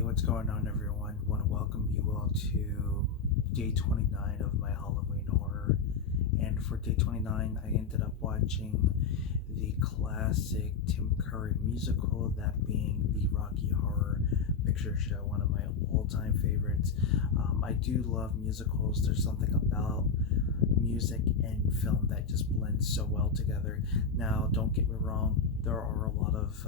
Hey, what's going on, everyone? Want to welcome you all to day 29 of my Halloween horror. And for day 29, I ended up watching the classic Tim Curry musical, that being the Rocky Horror Picture Show, one of my all-time favorites. I do love musicals. There's something about music and film that just blends so well together. Now, don't get me wrong, there are a lot of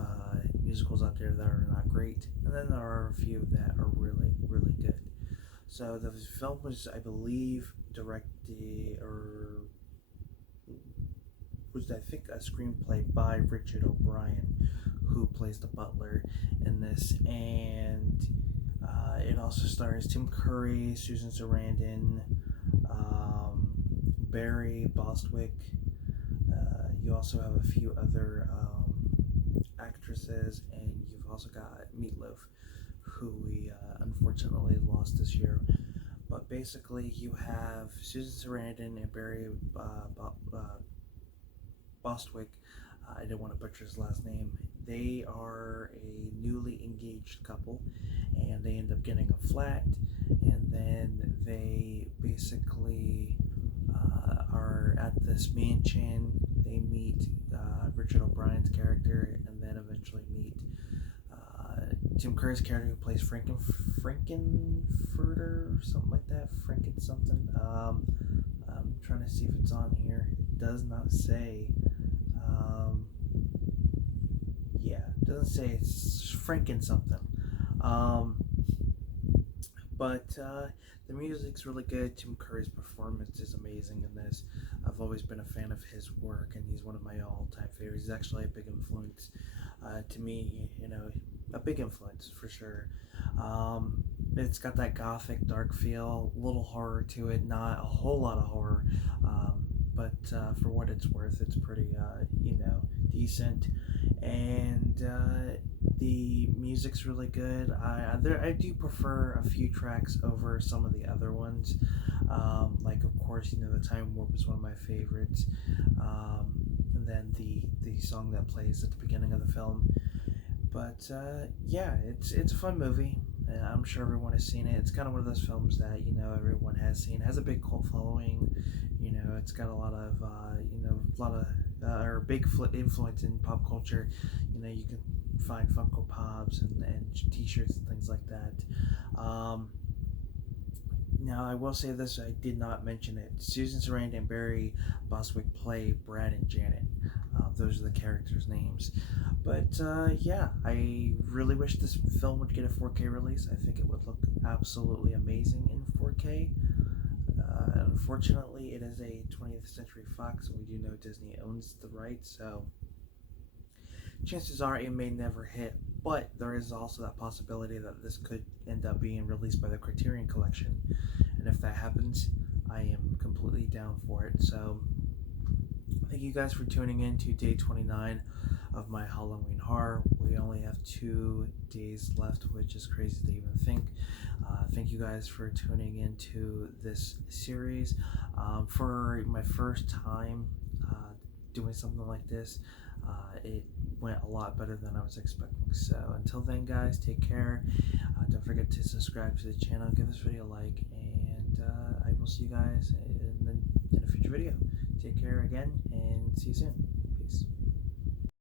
musicals out there that are not great, and then there are a few that are really, really good. So the film was, I believe, directed or was, I think, a screenplay by Richard O'Brien, who plays the butler in this, and it also stars Tim Curry, Susan Sarandon, Barry Bostwick. You also have a few other actresses, and you've also got Meatloaf, who we unfortunately lost this year. But basically, you have Susan Sarandon and Barry Bostwick. I didn't want to butcher his last name. They are a newly engaged couple, and they end up getting a flat, and then they basically are at this mansion. They meet Richard O'Brien's character, and then eventually meet Tim Curry's character, who plays Frank-n-Furter or something like that. Franken something. I'm trying to see if it's on here. It does not say. Yeah, it doesn't say. It's Franken something. But the music's really good. Tim Curry's performance is amazing in this. I've always been a fan of his work, and he's one of my all-time favorites. He's actually a big influence to me, a big influence for sure. It's got that gothic, dark feel, a little horror to it, not a whole lot of horror, but for what it's worth, it's pretty, decent. And the music's really good. I do prefer a few tracks over some of the other ones. Like, of course, the Time Warp is one of my favorites. And then the song that plays at the beginning of the film. But yeah, it's a fun movie. I'm sure everyone has seen it. It's kind of one of those films that everyone has seen. It has a big cult following. It's got a lot of or big influence in pop culture. You can find Funko Pops and T-shirts and things like that. Now, I will say this: I did not mention it. Susan Sarandon and Barry Bostwick play Brad and Janet. Those are the characters' names. But yeah, I really wish this film would get a 4K release. I think it would look absolutely amazing in 4K. Unfortunately, it is a 20th Century Fox, and we do know Disney owns the rights, so chances are it may never hit. But there is also that possibility that this could end up being released by the Criterion Collection, and if that happens, I am completely down for it. So thank you guys for tuning in to day 29 of my Halloween horror. We only have 2 days left, which is crazy to even think. Thank you guys for tuning into this series. For my first time doing something like this, it went a lot better than I was expecting. So until then, guys, take care. Don't forget to subscribe to the channel, give this video a like, and I will see you guys in a future video. Take care again, and see you soon.